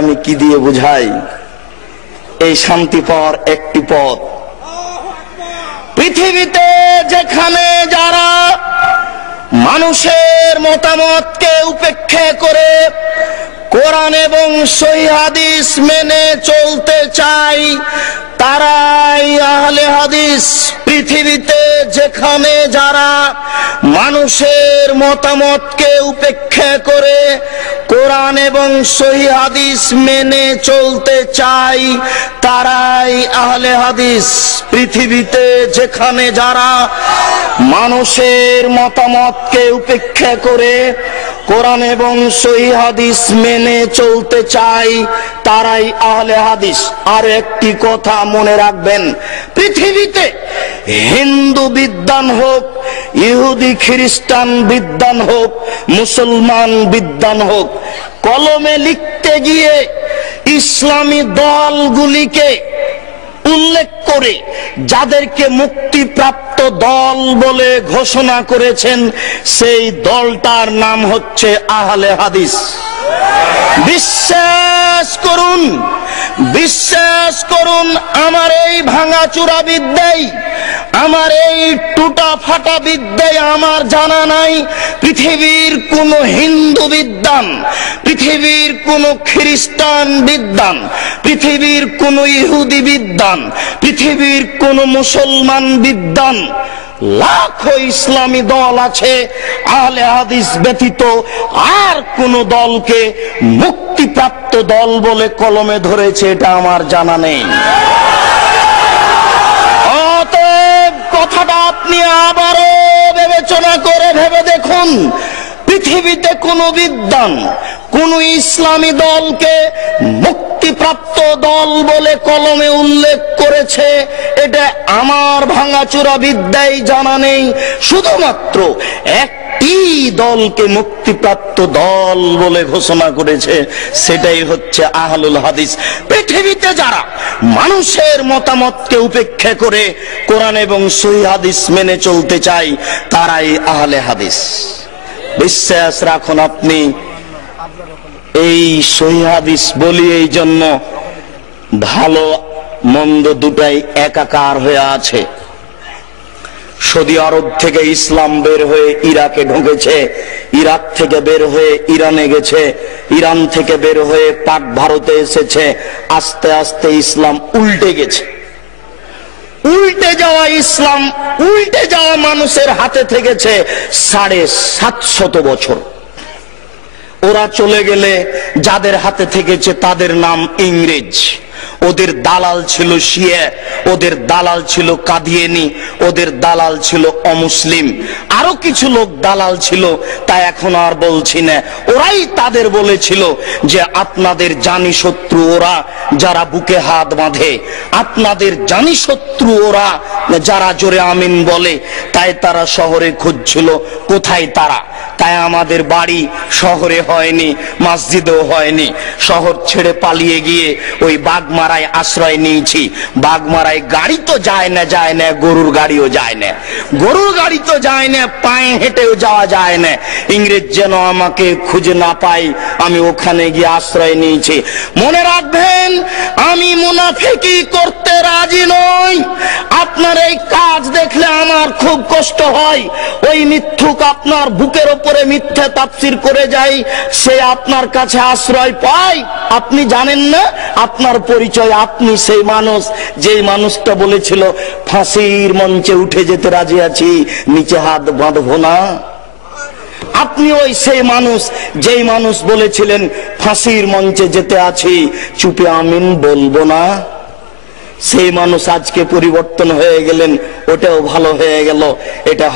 আমি কি দিয়ে বুঝাই? এই শান্তি পাওয়ার একটি পথ। পৃথিবীতে যেখানে যারা মানুষের মতামতকে উপেক্ষা করে কোরআন এবং সহিহ হাদিস মেনে চলতে চায় তারাই আহলে হাদিস। পৃথিবীতে যেখানে যারা মানুষের মতামতকে উপেক্ষা করে কোরআন এবং সহিহ হাদিস মেনে চলতে চায় তারাই আহলে হাদিস। পৃথিবীতে যেখানে যারা মানুষের মতামতকে উপেক্ষা করে কোরআন এবং সহিহ হাদিস মেনে চলতে চায় তারাই আহলে হাদিস। আর একটি কথা মনে রাখবেন, পৃথিবীতে হিন্দু বিদ্বান হোক, ইহুদি খ্রিস্টান বিদ্বান হোক, মুসলমান বিদ্বান হোক, কলমে লিখতে গিয়ে ইসলামী দলগুলিকে উল্লেখ করে যাদেরকে মুক্তিপ্রাপ্ত দল বলে ঘোষণা করেছেন সেই দলটার নাম হচ্ছে আহলে হাদিস। বিশ্বাস করুন, বিশ্বাস করুন, আমার এই ভাঙাচুরা বিদ্যায়, আমার এই টুটা ফাটা বিদ্যায় আমার জানা নাই পৃথিবীর কোন হিন্দু বিদ্বান, পৃথিবীর কোন খ্রিস্টান বিদ্বান, পৃথিবীর কোন ইহুদি বিদ্বান, পৃথিবীর কোন মুসলমান বিদ্বান, লাখো ইসলামী দল আছে, আহলে হাদিস ব্যতীত আর কোন দলকে মুক্তিপ্রাপ্ত দল বলে কলমে ধরেছে এটা আমার জানা নেই। অতএব কথাটা আপনি আবারও বিবেচনা করে ভেবে দেখুন, পৃথিবীতে কোন বিদ্বান কোন ইসলামী দলকে মুক্তিপ্রাপ্ত দল বলে কলমে উল্লেখ করেছে এটা আমার ভাঙাচোরা বিদ্যায় জানা নেই। শুধুমাত্র একটি দলকে মুক্তিপ্রাপ্ত দল বলে ঘোষণা করেছে, সেটাই হচ্ছে আহলুল হাদিস। পৃথিবীতে যারা মানুষের মতামতকে উপেক্ষা করে কোরআন এবং সহিহ হাদিস মেনে চলতে চায় তারাই আহলে হাদিস। বিশ্বাস রাখুন, আপনি এই সহিহ হাদিস বলি এই জন্য ভালো মন্দ দুটাই একাকার হয়ে আছে। সৌদি আরব থেকে ইসলাম বের হয়ে ইরাকে ঢুকেছে, ইরাক থেকে বের হয়ে ইরানে গেছে, ইরান থেকে বের হয়ে পাক ভারতে এসেছে। আস্তে আস্তে ইসলাম উল্টে গেছে। উল্টে যাওয়া ইসলাম, উল্টে যাওয়া মানুষের হাতে থেকেছে 750 বছর। ওরা চলে গেলে যাদের হাতে থেকেছে তাদের নাম ইংরেজ। ওদের দালাল ছিল শিয়া, ওদের দালাল ছিল কাদিয়ানি, ওদের দালাল ছিল অমুসলিম, আরো কিছু লোক দালাল ছিল, তাই এখন আর বলছি না। ওরাই তাদের বলেছিল যে আপনাদের জানি শত্রু ওরা যারা বুকে হাত বাঁধে, আপনাদের জানি শত্রু ওরা যারা জোরে আমিন বলে। তাই তারা শহরে খুঁজছিল কোথায় তারা। তাই আমাদের বাড়ি শহরে হয়নি, মসজিদেও হয়নি। শহর ছেড়ে পালিয়ে গিয়ে ওই বাগমারায় আশ্রয় নিয়েছি। বাগমারায় গাড়ি তো যায় না, যায় না, গরুর গাড়িও যায় না, গরুর গাড়ি তো যায় না, পায়ে হেঁটেও যাওয়া যায় না। ইংরেজ যেন আমাকে খুঁজে না পাই, আমি ওখানে গিয়ে আশ্রয় নিয়েছি। মনে রাখবেন, আমি মুনাফিকি করতে রাজি নই। আপনার এই কাজ দেখলে আমার খুব কষ্ট হয়। ওই মিথ্যুক আপনার বুকের ওপরে মিথ্যা তাফসীর করে যায়, সে আপনার কাছে আশ্রয় পায়। আপনি জানেন না আপনার পরিচয়। আপনি সেই মানুষ, যেই মানুষটা বলেছিল ফাঁসির মঞ্চে উঠে যেতে রাজি আছি, নিচে হাত বাঁধবো না। আপনি ওই সেই মানুষ, যেই মানুষ বলেছিলেন ফাঁসির মঞ্চে যেতে আছি, চুপে আমিন বলবো না। সেই মানুষ আজকে পরিবর্তন হয়ে গেলেন, ওটাও ভালো হয়ে গেল। এটা